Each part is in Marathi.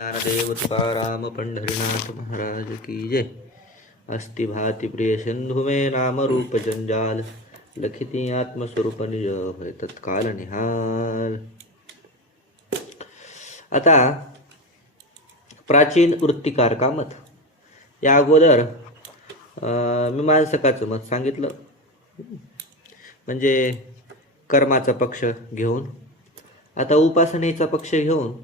ज्ञानदेव तुकाराम पंढरीनाथ महाराज की जय। अस्ति भाति प्रिय सिंधु में नाम रूप जंजाल, लखिती आत्मस्वरूप निज भय तत्काल निहाल। आता प्राचीन वृत्तिकार का मत, या अगोदर मीमांसकाचं मत सांगितलं, म्हणजे कर्माचा पक्ष घेऊन. आता उपासनेचा पक्ष घेऊन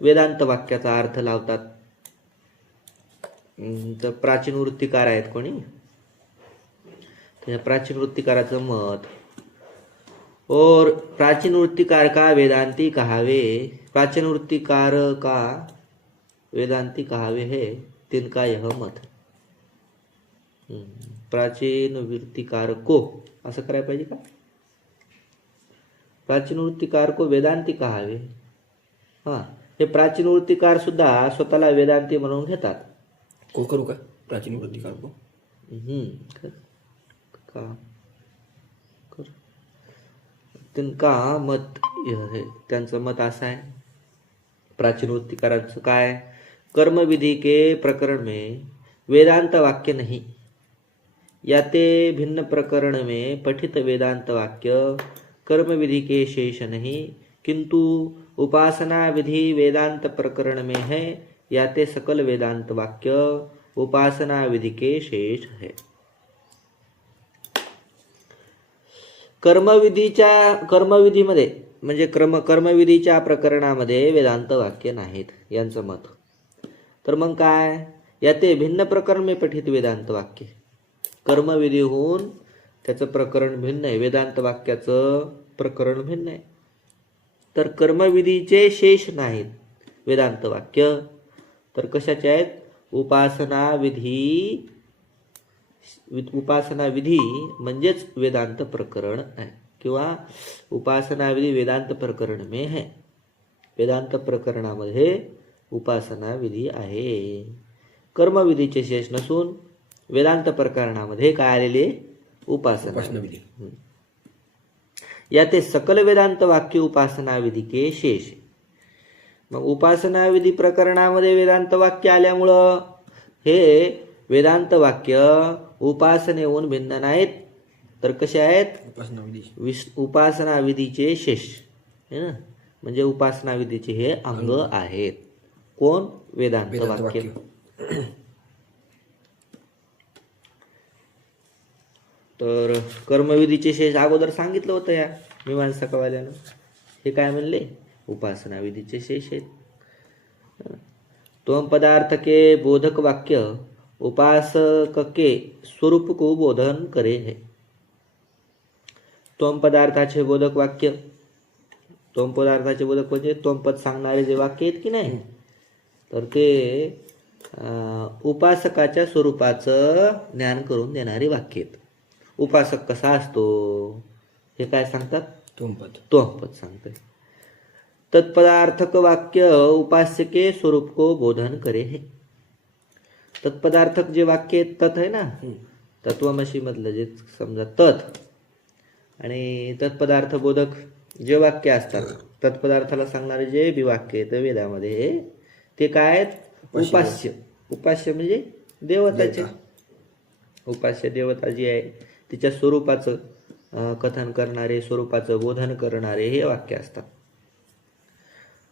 वेदांत वाक्याचा अर्थ लावतात. तर प्राचीन वृत्तिकार आहेत कोणी, प्राचीन वृत्तिकाराचं मत, और प्राचीन वृत्तिकार का वेदांती कहावे, प्राचीन वृत्तिकार का वेदांती कहावे है तिनका यह मत. प्राचीन वृत्तिकार को असं करायला पाहिजे का, प्राचीन वृत्तिकार को वेदांती कहावे. हा, हे प्राचीन वृत्तिकार सुद्धा स्वतःला वेदांती म्हणून घेतात. को करू का प्राचीन वृत्तिकार को? का कर. तिनका मत है, त्यांचं मत असं आहे. प्राचीन वृत्तिकाराचं काय, कर्मविधि के प्रकरण में वेदांत वाक्य नहीं, याते भिन्न प्रकरण में पठित वेदांत वाक्य कर्मविधि के शेष नहीं, किंतु उपासना विधि वेदांत प्रकरण में है, याते सकल वेदांत वाक्य उपासना विधि के शेष है. कर्मविधीमध्ये म्हणजे कर्मविधीच्या प्रकरणामध्ये वेदांत वाक्य नाहीत यांचं मत. तर मग काय, याते भिन्न प्रकरण में पठित वेदांत वाक्य, कर्मविधी होऊन त्याचं प्रकरण भिन्न आहे, वेदांत वाक्याचं प्रकरण भिन्न आहे. तर कर्मविधीचे शेष नाहीत वेदांत वाक्य, तर कशाचे आहेत, उपासना विधी म्हणजेच वेदांत प्रकरण आहे, किंवा उपासना विधी वेदांत प्रकरण में है, वेदांत प्रकरणामध्ये उपासना विधी आहे. कर्मविधीचे शेष नसून वेदांत प्रकरणामध्ये काय आलेले, उपासना विधी. याते सकल वेदांत वाक्य उपासना विधी के शेष. मग उपासना विधी प्रकरणामध्ये वेदांत वाक्य आल्यामुळं हे वेदांत वाक्य उपासनेहून भिन्न नाहीत, तर कसे आहेत, उपासना विधीचे शेष है ना, म्हणजे उपासना विधीचे हे अंग आहेत. कोण, वेदांत वाक्य. तर कर्मविधीचे शेष अगोदर सांगितलं होतं या मीमांसकवाल्यानं. हे काय म्हणले, उपासना विधीचे शेष आहेत. त्वम पदार्थ के बोधक वाक्य उपासक के स्वरूप को बोधन करे है. त्वम पदार्थाचे बोधक वाक्य, त्वम पदार्थाचे बोधक म्हणजे त्वम पद सांगणारे जे वाक्य आहेत की नाही, तर ते उपासकाच्या स्वरूपाचं ज्ञान करून देणारी वाक्य आहेत. उपासक कसा असतो हे काय सांगतात, त्वमपद सांगते. तत्पदार्थक वाक्य उपास्य के स्वरूप को बोधन करे है. तत्पदार्थक जे वाक्य तत् आहे ना, तत्वमसी मधलं जे समजा तत्, आणि तत्पदार्थ बोधक जे वाक्य असतात, तत्पदार्थाला सांगणारे जे बी वाक्य आहेत वेदामध्ये, ते काय आहेत, उपास्य. उपास्य म्हणजे देवताचे, उपास्य देवता जी आहे तिच्या स्वरूपाचं कथन करणारे, स्वरूपाचं बोधन करणारे हे वाक्य असतात.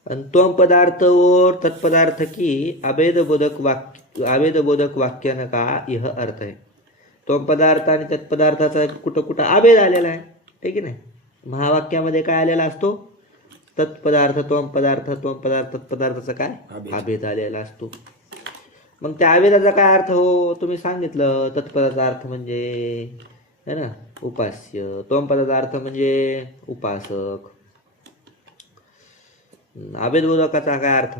आणि त्वम पदार्थ और तत्पदार्थ की अभेद बोधक वाक्यानं का यह अर्थ आहे. त्वम पदार्थ आणि तत्पदार्थाचा कुठं कुठं अभेद आलेला आहे, ठीक आहे ना. महावाक्यामध्ये काय आलेला असतो, तत्पदार्थ त्वम पदार्थ तत्पदार्थाचा काय अभेद आलेला असतो. मग त्या अभेदाचा काय अर्थ हो, तुम्ही सांगितलं. तत्पदाचा अर्थ म्हणजे है ना उपास्य, त्वम पदाचा अर्थ म्हणजे उपासक. अभेदबोधकाचा काय अर्थ,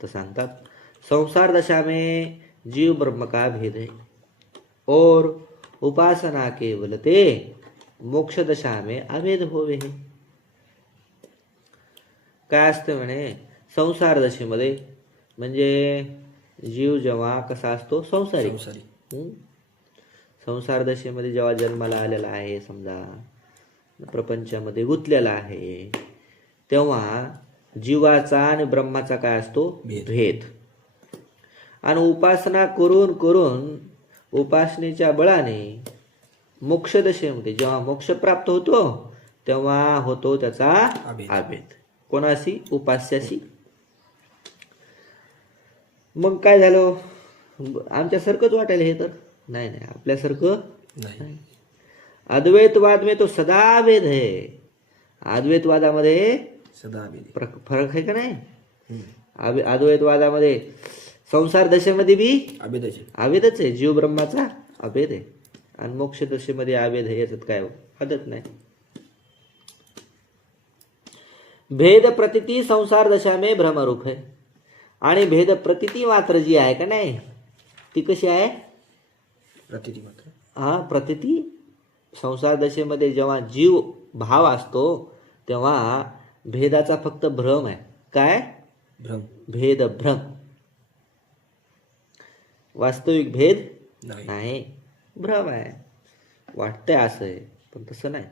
तर सांगतात संसार दशा में जीव ब्रह्म का भेद है और उपासना केवल ते मोक्ष दशा में अभेद होवे है. काय असतं म्हणे, संसार दशेमध्ये म्हणजे जीव जेव्हा कसा असतो, संसारी. संसार दशेमध्ये जेव्हा जन्माला आलेला आहे, समजा प्रपंचामध्ये गुंतलेला आहे, तेव्हा जीवाचा आणि ब्रह्माचा काय असतो भेद. भेद. आणि उपासना करून करून उपासनेच्या बळाने मोक्षदशेमध्ये जेव्हा मोक्ष प्राप्त होतो तेव्हा होतो त्याचा अभेद. अभेद. कोणाशी? उपास्याशी. मग काय झालं? आमच्यासारखंच वाटायला हे तर नाही नाही आपल्यासारखं नाही. अद्वैतवाद में तो सदा भेद है. अद्वैतवादामध्ये सदा अभेद. फरक आहे का नाही? हम्म. अद्वैतवादामध्ये संसार दशेमध्ये बी अभेदाचे. अभेदच आहे. जीव ब्रह्माचा अभेद आहे. आणि मोक्ष दशेमध्ये अभेद आहे. याच्यात काय आदत नाही. भेद प्रतीती संसार दशा में भ्रमरूप है. आणि भेद प्रतीती मात्र जी आहे का नाही ती कशी आहे? प्रतिती मात्र. हा प्रतीती संसार दशेमध्ये जेव्हा जीव भाव असतो तेव्हा भेदाचा फक्त भ्रम आहे. काय? भ्रम. भेद भ्रम. वास्तविक भेद नाही. नाही, भ्रम आहे. वाटतंय असं आहे पण तसं नाही.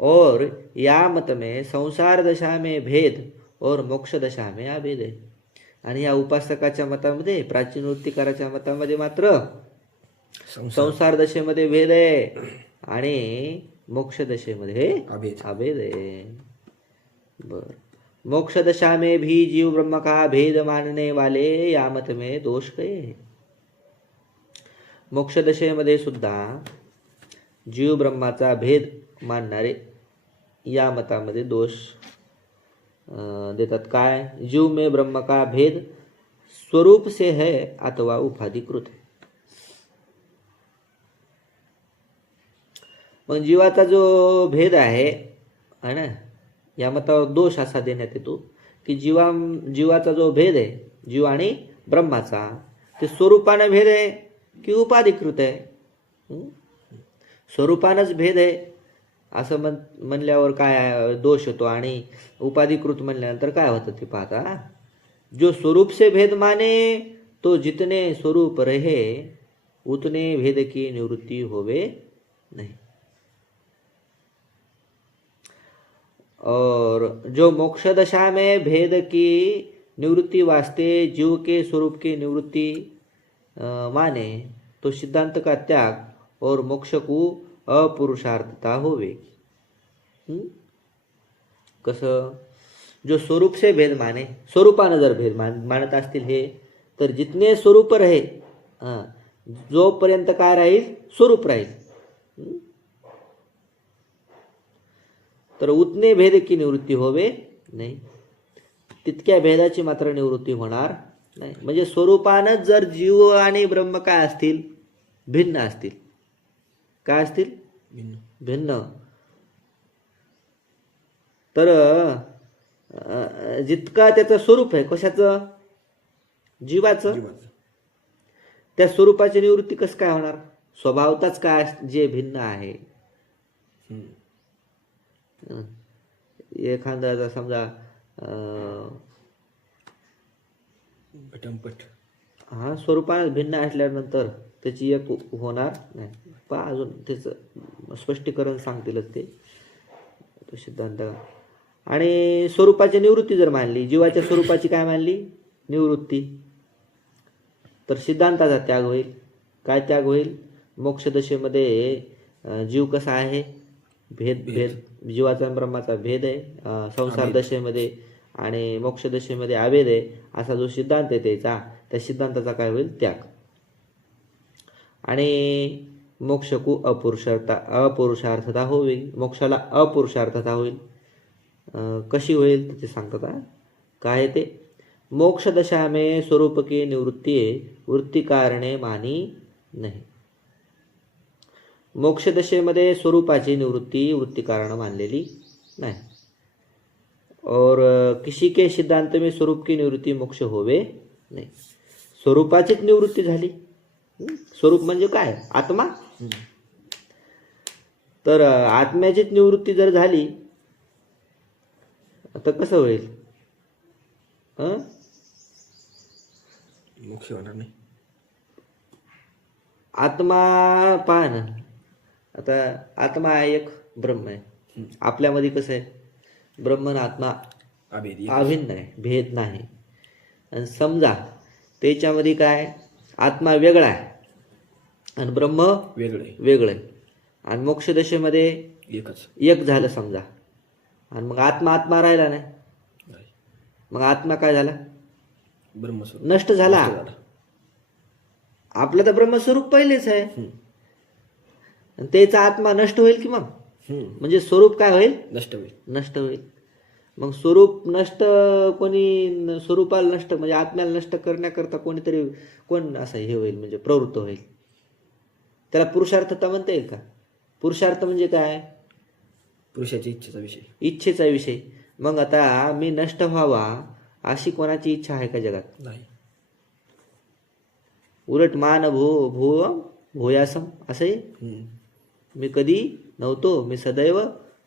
और या मत में संसार दशा में भेद और मोक्ष दशा में अभेद आहे. आणि या उपासकाच्या मतामध्ये प्राचीन वृत्तिकाराच्या मतामध्ये मात्र संसार दशेमध्ये भेद आहे आणि मोक्ष दशेमध्ये अभेद. अभेद आहे. बर. मोक्ष दशा में भी जीव ब्रह्म का भेद मानने वाले या मत में दोष कहे. मोक्ष दशेमध्ये सुद्धा जीव ब्रह्माचा भेद मानणारे या मतामध्ये दोष देतात. काय? जीव में ब्रह्म का भेद स्वरूप से है अथवा उपाधिकृत है. मग जीवाचा जो भेद आहे ना या मतावर दोष असा देण्यात येतो की जीवाचा जो भेद आहे जीव आणि ब्रह्माचा ते स्वरूपाने भेद आहे की उपाधिकृत आहे. स्वरूपानंच भेद आहे असं म्हणल्यावर काय दोष होतो आणि उपाधिकृत म्हणल्यानंतर काय होतं ते पाहता. जो स्वरूप से भेद माने तो जितने स्वरूप रहे उतने भेद की निवृत्ति होवे नहीं. और जो मोक्ष दशा में भेद की निवृत्ति वास्ते जीव के स्वरूप की निवृत्ति माने तो सिद्धांत का त्याग और मोक्ष को अपुरुषार्थता होवे. कसं? जो स्वरूप से भेद माने स्वरूपानं जर भेद मानत असतील हे तर जितने स्वरूप रहे जोपर्यंत काय राहील स्वरूप राहील तर उतने भेद की निवृत्ती होवे नाही. तितक्या भेदाची मात्र निवृत्ती होणार नाही. म्हणजे स्वरूपानं जर जीव आणि ब्रह्म काय असतील भिन्न असतील. काय असतील? भिन्न. तर जितका त्याचं स्वरूप आहे कशाचं? जीवाचं. त्या स्वरूपाची निवृत्ती कसं काय होणार? स्वभावताच काय जे भिन्न आहे. एखादा समजा पटंपट हा स्वरूपाने भिन्न असल्यानंतर त्याची एक होणार नाही. पहा अजून त्याचं स्पष्टीकरण सांगतीलच ते तो सिद्धांत. आणि स्वरूपाची निवृत्ती जर मानली जीवाच्या स्वरूपाची काय मानली निवृत्ती तर सिद्धांताचा त्याग होईल. काय त्याग होईल? मोक्षदशेमध्ये जीव कसा आहे? भेद जीवाचा आणि ब्रह्माचा भेद आहे. संसार दशेमध्ये आणि मोक्ष दशेमध्ये अभेद आहे असा जो सिद्धांत आहे त्याचा त्या सिद्धांताचा काय होईल? त्याग. आणि मोक्ष को अपुरुषार्थता होईल. मोक्षाला अपुरुषार्थता होईल. कशी होईल ते सांगतात. काय ते? मोक्ष दशा में स्वरूप की निवृत्ती वृत्ती कारणे मानी नाही. मोक्ष दशेमध्ये स्वरूपाची निवृत्ती वृत्ती कारण मानलेली नाही. और किसी के सिद्धांत में स्वरूप की निवृत्ती मोक्ष होवे नाही. स्वरूपाचीच निवृत्ती झाली. स्वरूप म्हणजे काय? आत्मा. तर आत्म्याचीच निवृत्ती जर झाली तर कसं होईल? मोक्ष होणार नाही. आत्मा पहा ना. आता आत्मा आहे एक ब्रह्म आहे. आपल्यामध्ये कसं आहे? ब्रह्म आणि आत्मा अभेद अभिन्न आहे, भेद नाही. आणि समजा त्याच्यामध्ये काय आत्मा वेगळा आहे आणि ब्रह्म वेगळे वेगळं आहे आणि मोक्षदशेमध्ये एकच एक झालं समजा आणि मग आत्मा आत्मा राहिला नाही, नाही. मग आत्मा काय झाला? ब्रह्मस्वरूप नष्ट झाला. नष्ट झाला. आपलं तर ब्रह्मस्वरूप पहिलेच आहे हम्म. आणि त्याचा आत्मा नष्ट होईल की मग हम्म. म्हणजे स्वरूप काय होईल? नष्ट होईल. नष्ट होईल. मग स्वरूप नष्ट कोणी स्वरूपाला नष्ट म्हणजे आत्म्याला नष्ट करण्याकरता कोणीतरी कोण असं हे होईल म्हणजे प्रवृत्त होईल. त्याला पुरुषार्थता म्हणता येईल का? पुरुषार्थ म्हणजे काय? पुरुषाची इच्छेचा विषय. इच्छेचा विषय. मग आता मी नष्ट व्हावा अशी कोणाची इच्छा आहे का जगात? नाही. उलट मान भू भू भूयासम असंही हम्म. मी कधी नव्हतो, मी सदैव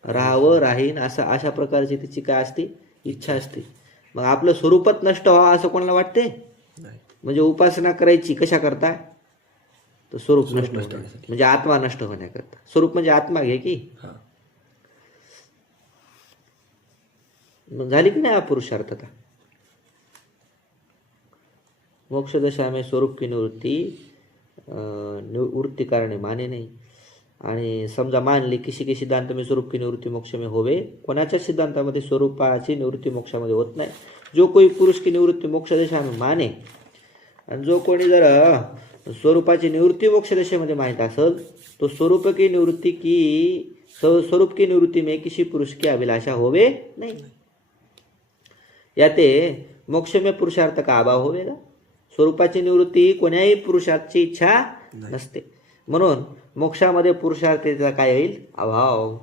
राहावं राहीन असं अशा प्रकारची तिची काय असते? इच्छा असते. मग आपलं स्वरूपच नष्ट व्हावं असं कोणाला वाटते? नाही. म्हणजे उपासना करायची कशा करता? तर स्वरूप स्वरूप नष्ट नष्ट होण्यासाठी होण्यासाठी. म्हणजे आत्मा नष्ट होण्याकरता. स्वरूप म्हणजे आत्मा घे की हा. मग झाली की नाही पुरुषार्थता? मोक्षदशा में स्वरूप की निवृत्ती निवृत्ती कारणे माने नाही. आणि समजा मानली किसी सिद्धांत में स्वरूप की निवृत्ती मोक्ष में होवे, कोणाच्या सिद्धांतामध्ये स्वरूपाची निवृत्ती मोक्षामध्ये होत नाही. जो कोई पुरुष की निवृत्ती मोक्षदशा में माने आणि जो कोणी जर स्वरूपाची निवृत्ती मोक्षदशेमध्ये माहित असेल तो स्वरूप की निवृत्ती में किसी पुरुष की अभिलाषा होवे नहीं. याते मोक्ष में पुरुषार्थ का अभाव होवेगा. स्वरूपाची निवृत्ती कोण्याही पुरुषाची इच्छा नसते. म्हणून मोक्षामध्ये पुरुषार्थाचा काय होईल? अभाव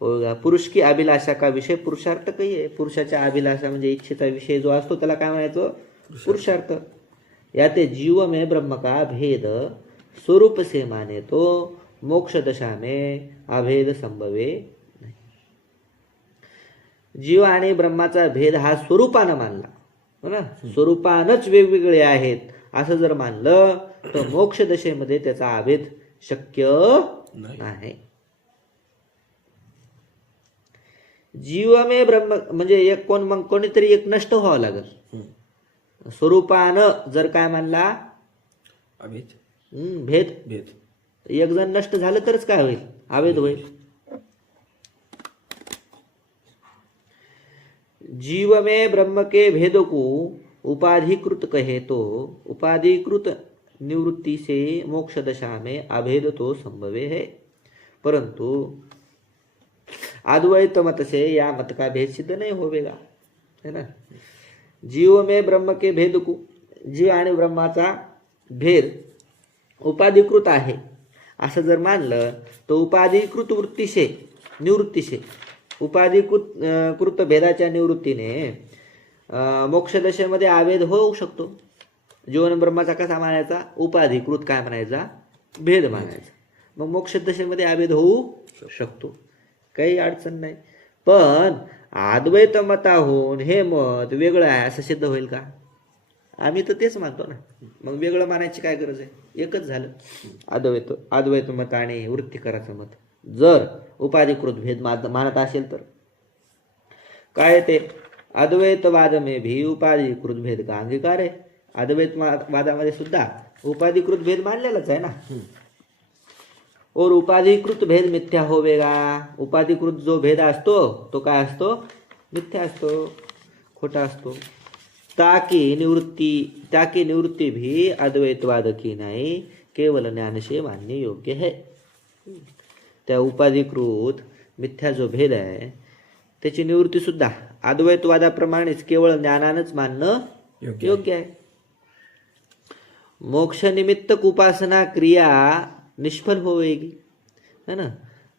होगा. पुरुष की अभिलाषा का विषय पुरुषार्थ काही आहे. पुरुषाच्या अभिलाषा म्हणजे इच्छेचा विषय जो असतो त्याला काय म्हणायचो? पुरुषार्थ. याते जीव में ब्रह्म का भेद स्वरूप से माने तो मोक्ष दशा में अभेद संभवे नाही. जीव आणि ब्रह्माचा भेद हा स्वरूपानं मानला हो ना, स्वरूपानच वेगवेगळे आहेत असं जर मानलं तर मोक्ष दशेमध्ये त्याचा अभेद शक्य नाही. जीव में ब्रह्म म्हणजे एक कोण मग कोणीतरी एक नष्ट व्हावं लागल. स्वरूपानं जर काय मानला अभेद भेद, भेद. एक जण नष्ट झालं तरच काय होईल? अभेद होईल. जीव में ब्रह्म के भेद को उपाधिकृत कहे तो उपाधिकृत निवृत्ति से मोक्ष दशा में अभेद तो संभवे है, परंतु अद्वैत मत से या मत का भेद सिद्ध नहीं होवेगा, है ना. जीव में ब्रह्म के भेद को, जीव आणि ब्रह्माचा भेद उपाधिकृत आहे असं जर मानलं तर उपाधिकृत वृत्तीशे निवृत्तीशे उपाधिकृत भेदाच्या निवृत्तीने मोक्षदशेमध्ये अभेद होऊ शकतो. जीवन ब्रह्माचा कसा मानायचा? उपाधिकृत काय म्हणायचा? भेद मानायचा. मग मोक्षदशेमध्ये अभेद होऊ शकतो, काही अडचण नाही. पण अद्वैत मताहून हे मत वेगळं आहे असं सिद्ध होईल का? आम्ही तर तेच मानतो ना. मग वेगळं मानायची काय गरज आहे? एकच झालं. अद्वैत मत आणि वृत्तीकराचं मत जर उपाधिकृत भेद मानत असेल तर काय ते अद्वैतवाद में भी उपाधिकृत भेद का अंगीकार आहे. अद्वैत वादामध्ये सुद्धा उपाधिकृत भेद मानलेलाच आहे ना. और उपाधिकृत भेद मिथ्या होवेगा. उपाधिकृत जो भेद असतो तो काय असतो? मिथ्या असतो, खोटा असतो. ताकि निवृत्ती भी अद्वैतवाद की नहीं केवल ज्ञान से मानने योग्य है. त्या उपाधिकृत मिथ्या जो भेद आहे त्याची निवृत्ती सुद्धा अद्वैतवादाप्रमाणेच केवळ ज्ञानानंच मानणं योग्य आहे. मोक्ष निमित्तक उपासना क्रिया निष्फल होवेगी, है ना.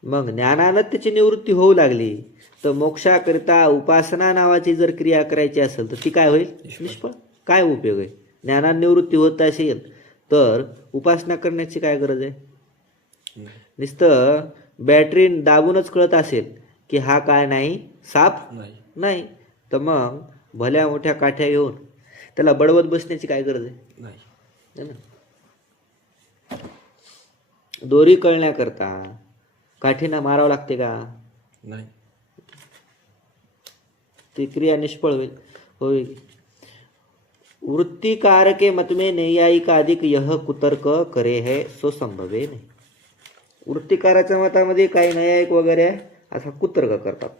मग ज्ञानानंच त्याची निवृत्ती होऊ लागली तर मोक्षाकरिता उपासना नावाची जर क्रिया करायची असेल तर ती काय होईल? निष्फळ. काय उपयोग आहे? ज्ञानान निवृत्ती होत असेल तर उपासना करण्याची काय गरज आहे? नुसतं बॅटरी दाबूनच कळत असेल की हा काय नाही, साप नाही, तर मग भल्या मोठ्या काठ्या घेऊन त्याला बडवत बसण्याची काय गरज आहे? नाही. दोरी कळण्याकरता काठीना मारावं लागते का? नाही. ती क्रिया निष्फळ होईल. वृत्तिकार के मत में नैयायिकाधिक यह कुतर्क करे है सो संभवे नाही. वृत्तिकाराच्या मतामध्ये काही नैयायिक वगैरे असा कुतर्क करतात,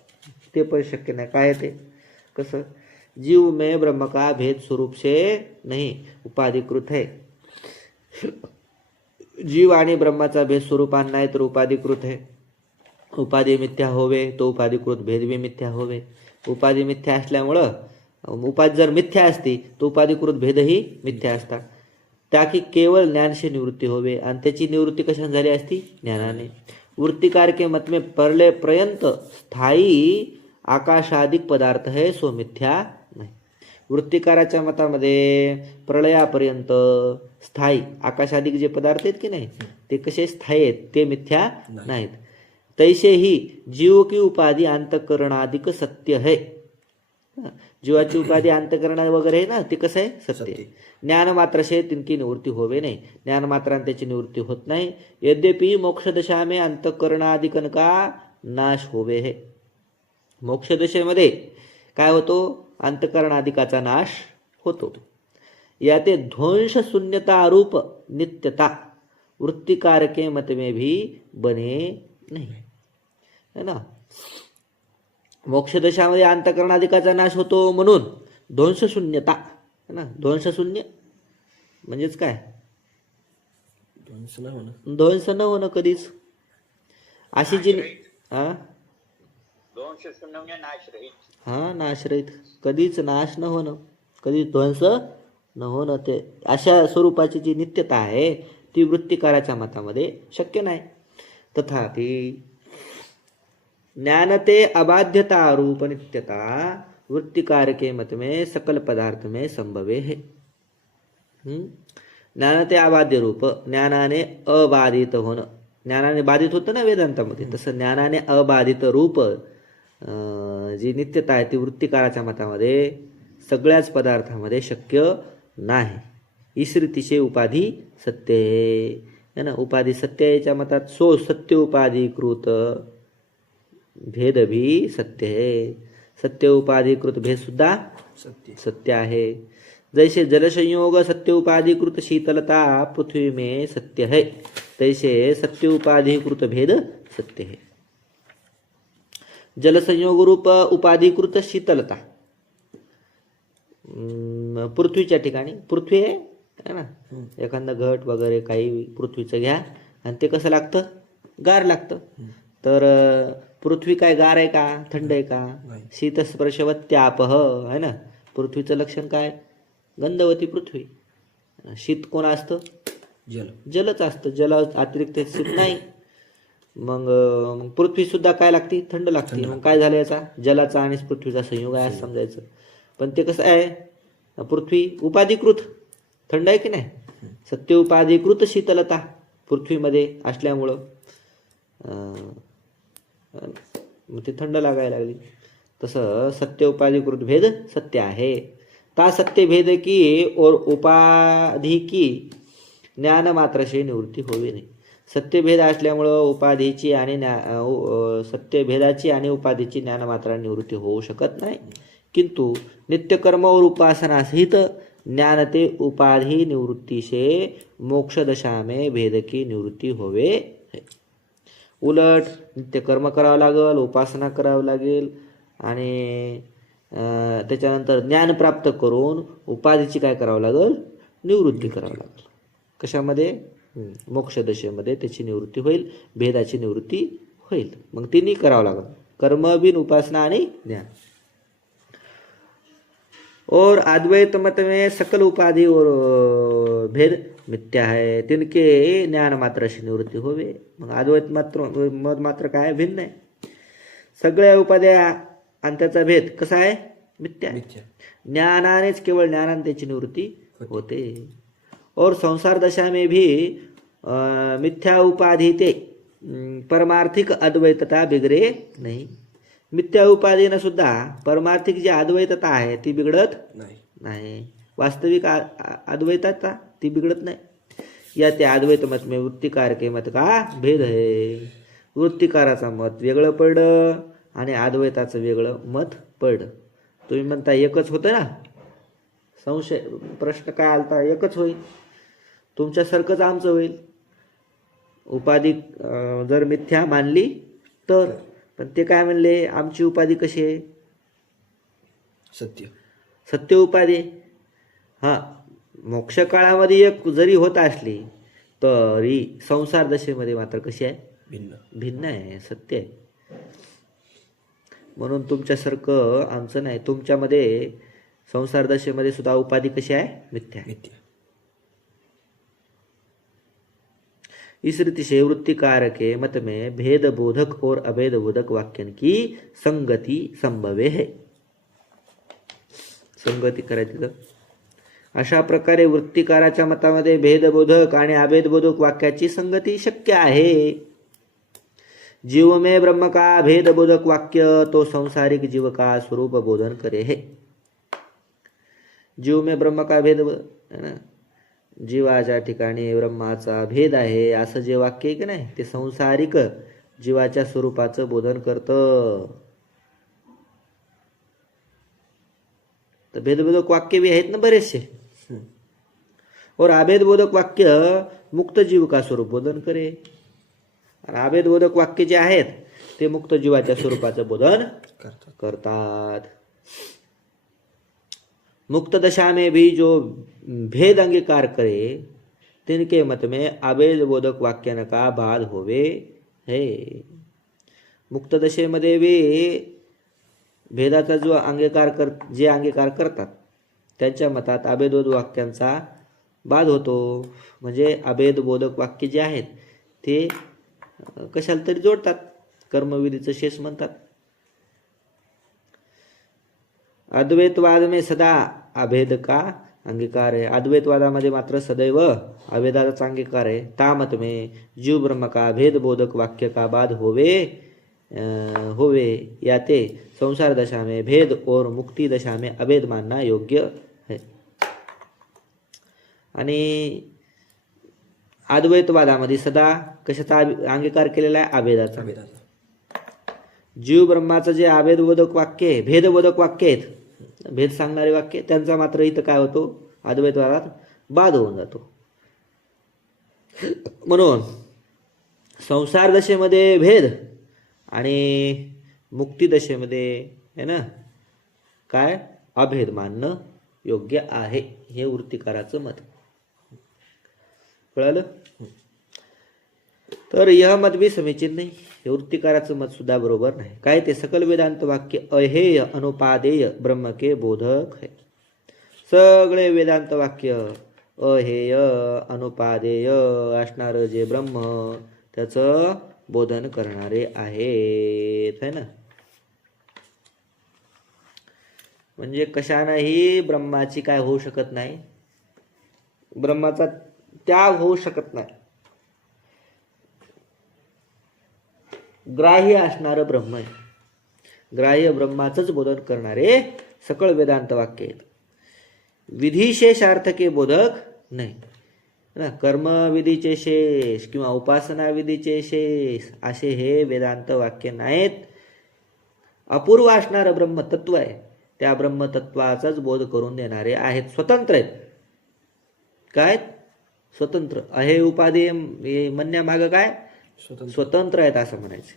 ते पण शक्य नाही. काय ते कसं? जीव में ब्रह्म का भेद स्वरूप से नहीं उपाधिकृत है. जीव आणि ब्रह्माचा भेद स्वरूपान नाही तर उपाधिकृत है. उपाधी मिथ्या होवे तो उपाधिकृत भेद भी मिथ्या होवे. उपाधी मिथ्या असल्यामुळं उपाधी जर मिथ्या असती तो उपाधिकृत भेदही मिथ्या असता. त्या की केवळ ज्ञानशी निवृत्ती होवे आणि त्याची निवृत्ती कशाने झाली असती? ज्ञानाने. वृत्तिकार के मत में परले पर्यंत स्थायी आकाशादिक पदार्थ है सो मिथ्या नाही. वृत्तिकाराच्या मतामध्ये प्रलयापर्यंत स्थायी आकाशादिक जे पदार्थ आहेत की नाही ते कसे स्थायी आहेत? ते मिथ्या नाहीत. तैसे ही जीव की उपाधी अंतकरणादिक सत्य है. जीवाची उपाधी अंतकरण वगैरे आहे ना, ती कसं आहे? सत्य. ज्ञान मात्र से तिनकी निवृत्ती होवे नाही. ज्ञान मात्राने त्याची निवृत्ती होत नाही. यद्यपि मोक्षदशा में अंतकरणादिकन का नाश होवे है. मोक्षदशेमध्ये काय होतो? अंतकरणादिकाचा नाश होतो. या ते ध्वंस शून्यता रूप नित्यता वृत्तिकार के मत में भी बने नहीं है ना. मोक्षदशामध्ये अंतकरणादिकाचा नाश होतो म्हणून ध्वंस शून्यता है ना. ध्वंस शून्य म्हणजेच काय? ध्वंस न होणं कधीच. अशी जी नाशरहित कधीच नाश न होणं, कधीच ध्वंस न होणं, ते अशा स्वरूपाची जी नित्यता आहे ती वृत्तिकाराच्या मतामध्ये शक्य नाही. तथापि ज्ञानते अबाध्यता रूप नित्यता वृत्तिकार के मत में सकल पदार्थ में संभवे है. ज्ञानते अबाध्य रूप, ज्ञानाने अबाधित होणं. ज्ञानाने बाधित होतं ना वेदांतामध्ये, तसं ज्ञानाने अबाधित रूप जी नित्यता आहे ती वृत्तिकाराच्या मतामध्ये सगळ्याच पदार्थामध्ये शक्य नाही. ईश्वरीतिशय उपाधी सत्य है ना. उपाधी सत्य याच्या मतात सो सत्य उपाधिकृत भेद भी सत्य है. सत्य उपाधिकृत भेद सुद्धा सत्य आहे. जैसे जलसंयोग सत्य उपाधिकृत शीतलता पृथ्वी में सत्य है, तैसे सत्य उपाधिकृत भेद सत्य है. जलसंयोग रूप उपाधिकृत शीतलता पृथ्वीच्या ठिकाणी, पृथ्वी आहे ना, एखादा घट वगैरे काही पृथ्वीचं घ्या आणि ते कसं लागतं? गार लागतं. तर पृथ्वी काय गार आहे का? थंड आहे का? शीतस्पर्शवत्यापह आहे ना. पृथ्वीचं लक्षण काय? गंधवती पृथ्वी. शीत कोण असतं? जलच असतं. जल अतिरिक्त शीत नाही. मग पृथ्वी सुद्धा काय लागते? थंड लागते. मग काय झालं? याचा जलाचा आणि पृथ्वीचा संयोग आहे असं समजायचं. पण ते कसं आहे? पृथ्वी उपाधिकृत थंड आहे की नाही. सत्य उपाधिकृत शीतलता पृथ्वीमध्ये असल्यामुळं ते थंड लागायला लागली. तसं सत्य उपाधिकृत भेद सत्य आहे. ता सत्य भेद की और उपाधी की ज्ञान मात्रशी निवृत्ती होवी नाही. सत्यभेद असल्यामुळं उपाधीची आणि सत्यभेदाची आणि उपाधीची ज्ञानमात्रा निवृत्ती होऊ शकत नाही. किंतु नित्यकर्म और उपासना सहित ज्ञानते उपाधि निवृत्ती से मोक्ष दशा में भेद की निवृत्ती होवे है. उलट नित्यकर्म करावं लागेल, उपासना करावं लागेल आणि त्याच्यानंतर ज्ञान प्राप्त करून उपाधीची काय करावं लागेल? निवृत्ती करावं लागेल. कशामध्ये? मोक्षदशेमध्ये त्याची निवृत्ती होईल, भेदाची निवृत्ती होईल. मग तिन्ही करावं लागेल, कर्म बिन उपासना आणि ज्ञान. और अद्वैत मत में सकल उपाधि और भेद मिथ्या है, तिनके ज्ञान मात्राशी निवृत्ती होवे. मग अद्वैत मत मात्र काय? भिन्न आहे. सगळ्या उपाध्या आणि त्याचा भेद कसा आहे? मिथ्या. ज्ञानानेच, केवळ ज्ञानाने त्याची निवृत्ती होते. और संसार दशा में भी मिथ्या उपाधि ते परमार्थिक अद्वैतता बिगड़े नहीं. मिथ्या उपाधीनं सुद्धा परमार्थिक जी अद्वैतता आहे ती बिघडत नाही. वास्तविक अद्वैतता ती बिघडत नाही. या त्या अद्वैत मत में वृत्तिकार के मत का भेद है. वृत्तिकाराचा मत वेगळं पडलं आणि अद्वैताचं वेगळं मत पडलं. तुम्ही म्हणता एकच होतं ना, संशय प्रश्न काय आलता, एकच होईल. तुमच्यासारखंच आमचं होईल. उपाधी जर मिथ्या मानली तर. पण ते काय म्हणले, आमची उपाधी कशी आहे? सत्य. सत्य उपाधी. हा, मोक्ष काळामध्ये एक जरी होत असली तरी संसार दशेमध्ये मात्र कशी आहे? भिन्न. भिन्न आहे, सत्य आहे. म्हणून तुमच्यासारखं आमचं नाही. तुमच्यामध्ये संसार दशेमध्ये सुद्धा उपाधी कशी आहे? मिथ्या आहे. मिथ्या. इस रीति से वृत्तिकार के मत में भेद बोधक और अभेद बोधक वाक्यन की संगति संभवे है. संगती करायची तर अशा प्रकारे वृत्तिकाराच्या मतामध्ये भेदबोधक आणि अभेदबोधक वाक्याची संगती शक्य आहे. जीव में ब्रह्म का भेदबोधक वाक्य तो संसारिक जीव का स्वरूप बोधन करे है. जीव में ब्रह्म का भेद है ना, जीवाच्या ठिकाणी ब्रह्माचा भेद आहे असं जे वाक्य आहे की नाही, ते संसारिक जीवाच्या स्वरूपाचं बोधन करतं. तर भेदबोधक वाक्य भी आहेत ना बरेचसे. और अभेदबोधक वाक्य मुक्त जीव का स्वरूप बोधन करे. आणि अभेदबोधक वाक्य जे आहेत ते मुक्त जीवाच्या स्वरूपाचं बोधन करतात. मुक्त दशा में भी जो भेद अंगीकार करे तिनके मत में अभेद बोधक वाक्यन का बाध होवे है. मुक्त दशेमध्ये भी भेदाचा जो अंगीकार करतात त्यांच्या मतात अभेदबोधक वाक्यांचा बाध होतो. म्हणजे अभेद बोधक वाक्य जे आहेत ते कशाला तरी जोडतात, कर्मविधीचं शेष म्हणतात. अद्वैतवाद में सदा अभेद का अंगीकार है. अद्वैतवादामध्ये मात्र सदैव अभेदाचा अंगीकार आहे. तामत में जीव ब्रह्म का भेद बोधक वाक्य का बाद होवे या ते संसार दशा में भेद और मुक्ति दशा में अभेद मानना योग्य है. आणि अद्वैतवादामध्ये सदा कशाचा अंगीकार केलेला आहे? अभेदाचा. जीव ब्रह्माचं जे अभेदबोधक वाक्य आहे, भेदबोधक वाक्य आहेत, भेद सांगणारे वाक्य, त्यांचा मात्र इथं काय होतो? अद्वैतवादात बाद होऊन जातो. म्हणून संसार दशेमध्ये भेद आणि मुक्ती दशेमध्ये आहे ना काय अभेद मानणं योग्य आहे, हे वृत्तिकाराचं मत. कळालं? तर यह मत भी समीचीन नाही. हे वृत्तिकाराचं मत सुद्धा बरोबर नाही. काय ते सकल वेदांत वाक्य अहेय अनुपादेय ब्रह्म के बोधक है. सगळे वेदांत वाक्य अहेय अनुपादेय असणारं जे ब्रह्म त्याचं बोधन करणारे आहेत, है ना. म्हणजे कशानेही ब्रह्माची काय होऊ शकत नाही, ब्रह्माचा त्याग होऊ शकत नाही. ग्राह्य असणारं ब्रह्म आहे. ग्राह्य ब्रह्माचंच बोधन करणारे सकळ वेदांत वाक्य आहेत. विधिशेषार्थ के बोधक नाही ना. कर्म विधीचे शेष किंवा उपासना विधीचे शेष असे हे वेदांत वाक्य नाहीत. अपूर्व असणारं ब्रह्मतत्व आहे, त्या ब्रह्मतत्वाचाच बोध करून देणारे आहेत. स्वतंत्र आहेत. काय? स्वतंत्र. अहे उपाधी म्हणण्यामागं काय? स्वतंत्र आहेत असं म्हणायचं.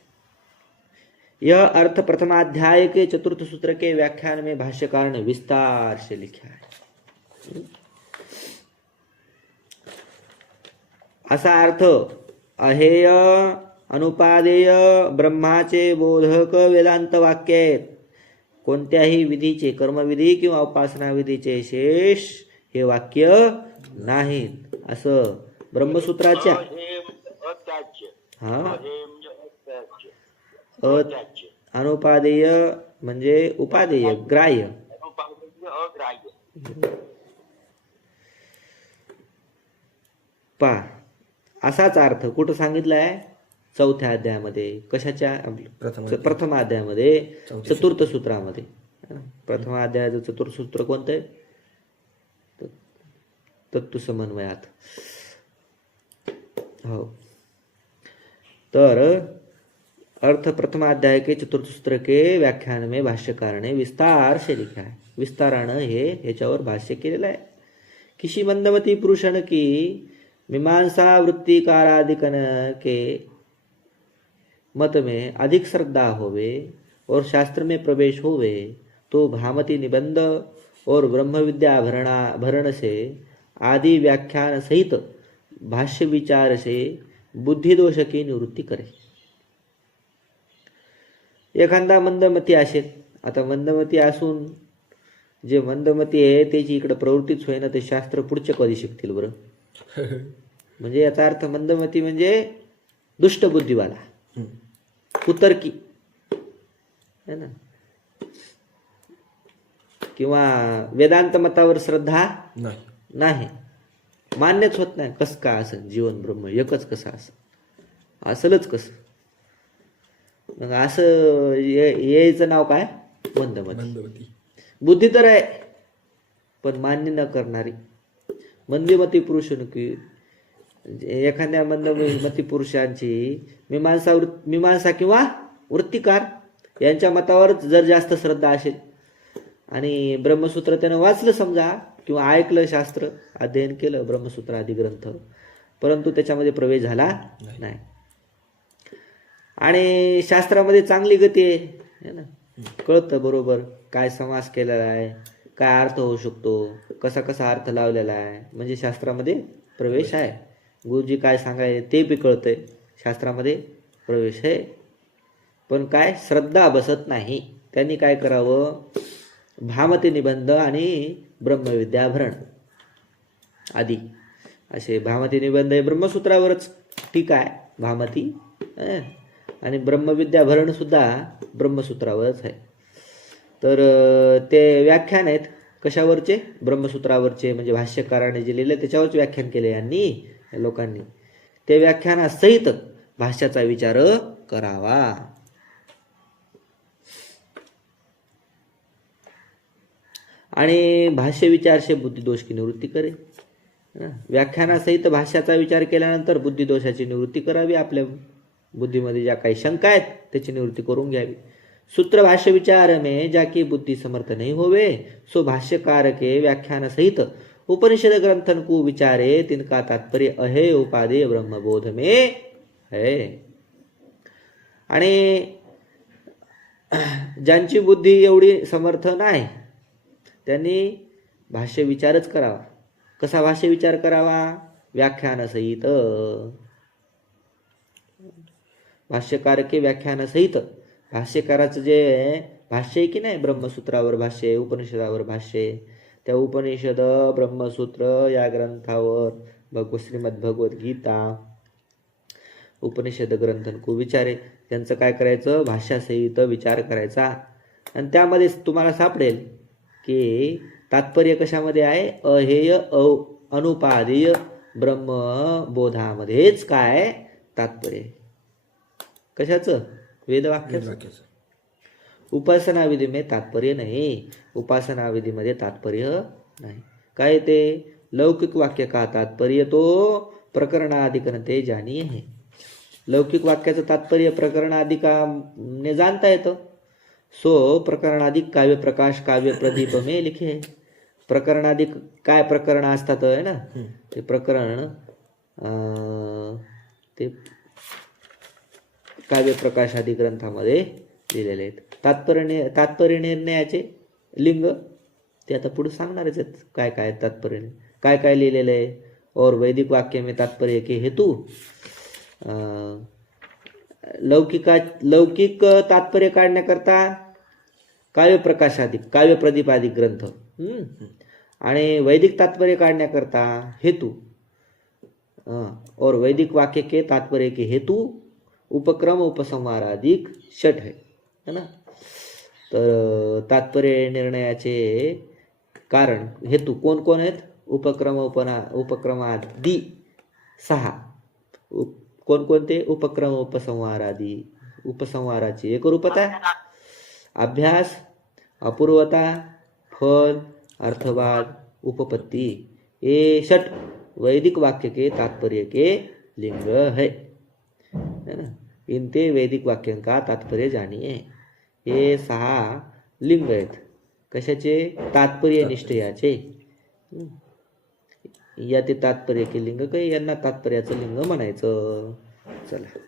यह अर्थ प्रथमाध्याय के चतुर्थ सूत्र के व्याख्यान में भाष्यकार ने विस्तार से लिखा है. असा अर्थ अहेय अनुपादेय ब्रह्माचे बोधक वेदांत वाक्य आहेत. कोणत्याही विधीचे, कर्मविधी किंवा उपासना विधीचे शेष हे वाक्य नाहीत असं ब्रह्मसूत्राच्या अनुपादेय म्हणजे उपादेय, ग्राह्य. पा असाच अर्थ कुठं सांगितला आहे? चौथ्या अध्यायामध्ये. कशाच्या? प्रथम अध्यायामध्ये चतुर्थ सूत्रामध्ये. प्रथम अध्यायाचं चतुर्थ सूत्र कोणतं आहे? तत्व समन्वयात. हो. तर अर्थ प्रथमाध्याय के चतुर्थ सूत्र के व्याख्यान में भाष्यकार ने विस्तार से लिखा है. विस्तारानं हे ह्याच्यावर भाष्य केलेलं आहे. किसी मंदमती पुरुषन की मीमांसा वृत्तिकारादिकन के मत में अधिक श्रद्धा होवे और शास्त्र में प्रवेश होवे तो भामती निबंध और ब्रह्म विद्या भरण से आदि व्याख्यान सहित भाष्य विचार से बुद्धि दोष की निवृत्ती करे. एखादा मंदमती असेल, आता मंदमती असून जे मंदमती आहे त्याची इकडे प्रवृत्तीच होईना, ते शास्त्र पुढचे कधी शिकतील बरं? म्हणजे याचा अर्थ मंदमती म्हणजे दुष्ट बुद्धिवाला, कुतर्की है ना, किंवा वेदांत मतावर श्रद्धा नाही, मान्यच होत नाही. कस का असं जीवन ब्रह्म एकच कसं असं असलच कसं? मग असं यायचं नाव काय? मंदमती. बुद्धी तर आहे पण मान्य न करणारी मंदमती पुरुष. की एखाद्या मंदमती पुरुषांची मीमांसा किंवा वृत्तिकार यांच्या मतावर जर जास्त श्रद्धा असेल आणि ब्रह्मसूत्र त्यानं वाचलं समजा किंवा ऐकलं, शास्त्र अध्ययन केलं, ब्रह्मसूत्र आदी ग्रंथ, परंतु त्याच्यामध्ये प्रवेश झाला नाही आणि शास्त्रामध्ये चांगली गती आहे ना, कळतं बरोबर काय समास केलेला आहे, काय अर्थ होऊ शकतो, कसा कसा अर्थ लावलेला आहे, म्हणजे शास्त्रामध्ये प्रवेश आहे. गुरुजी काय सांगाय ते बी कळतंय, शास्त्रामध्ये प्रवेश आहे, पण काय श्रद्धा बसत नाही. त्यांनी काय करावं? भामती निबंध आणि ब्रह्मविद्याभरण आदी असे. भामती निबंध हे ब्रह्मसूत्रावरच ठीक आहे, भामती, आणि ब्रह्मविद्याभरण सुद्धा ब्रह्मसूत्रावरच आहे. तर ते व्याख्यान आहेत कशावरचे? ब्रह्मसूत्रावरचे, म्हणजे भाष्यकाराने जे लिहिले त्याच्यावरच व्याख्यान केले यांनी, लोकांनी. ते व्याख्यानासहित भाष्याचा विचार करावा. आणि भाष्य विचार से बुद्धिदोष की निवृत्ती करे. व्याख्यानासहित भाष्याचा विचार केल्यानंतर बुद्धिदोषाची निवृत्ती करावी. आपल्या बुद्धीमध्ये ज्या काही शंका आहेत त्याची निवृत्ती करून घ्यावी. सूत्र भाष्य विचार में जाकी बुद्धि समर्थ नहीं होवे सो भाष्यकार के व्याख्यान सहित उपनिषद ग्रंथन को विचारे तिनका तात्पर्य अहे उपादेय ब्रह्मबोध में है. आणि ज्यांची बुद्धी एवढी समर्थ नाही त्यांनी भाष्य विचारच करावा. कसा भाष्य विचार करावा? व्याख्यानसहित. भाष्यकार के व्याख्यानसहित. भाष्यकाराचं जे भाष्य आहे की नाही, ब्रह्मसूत्रावर भाष्य, उपनिषदावर भाष्य, त्या उपनिषद ब्रह्मसूत्र या ग्रंथावर श्रीमद भगवत गीता उपनिषद ग्रंथन को विचारे, त्यांचं काय करायचं? भाष्यासहित विचार करायचा. आणि त्यामध्ये तुम्हाला सापडेल की तात्पर्य कशामध्ये आहे? अहेय अनुपादेय ब्रह्मबोधामध्येच काय तात्पर्य? कशाचं? वेदवाक्याचं. उपासना विधी में तात्पर्य नाही. उपासना विधीमध्ये तात्पर्य नाही. काय ते? लौकिक वाक्य का तात्पर्य तो प्रकरणाधिकरणे जानिए है. लौकिक वाक्याचं तात्पर्य प्रकरणाधिकाने जाणता येतं. सो प्रकरणाधिक काव्य प्रकाश काव्य प्रदीप में लिखे है. प्रकरणाधिक काय प्रकरण असतात आहे ना, ते प्रकरण ते काव्य प्रकाश आदी ग्रंथामध्ये लिहिलेले आहेत. तात्पर्य निर्णयाचे लिंग ते आता पुढे सांगणारच आहेत काय काय तात्पर्य काय काय लिहिलेलं आहे. और वैदिक वाक्य में तात्पर्य के हेतु लौकिक तात्पर्य काढण्याकरता काव्य प्रकाशाधिक काव्य प्रदीपाधिक ग्रंथ, आणि वैदिक तात्पर्य काढण्याकरता हेतु और वैदिक वाक्य के तात्पर्य के हेतु उपक्रम उपसंहाराधिक षट है ना. तर तात्पर्य निर्णयाचे कारण हेतू कोण कोण आहेत? उपक्रमादी 6. कोणकोणते? उपक्रम उपसंहारादी. उपसंहाराची एकरूपता, अभ्यास, अपूर्वता, फल, अर्थवाद, उपपत्ति, ये 6 वैदिक वाक्य के तात्पर्य के लिंग है ना. इन ते वैदिक वाक्यांका तात्पर्य जाणीये. हे 6 लिंग आहेत. कशाचे? तात्पर्य निष्ठयाचे. हं. या ते तात्पर्य के लिंग काही यांना तात्पर्याचं लिंग म्हणायचं. चला.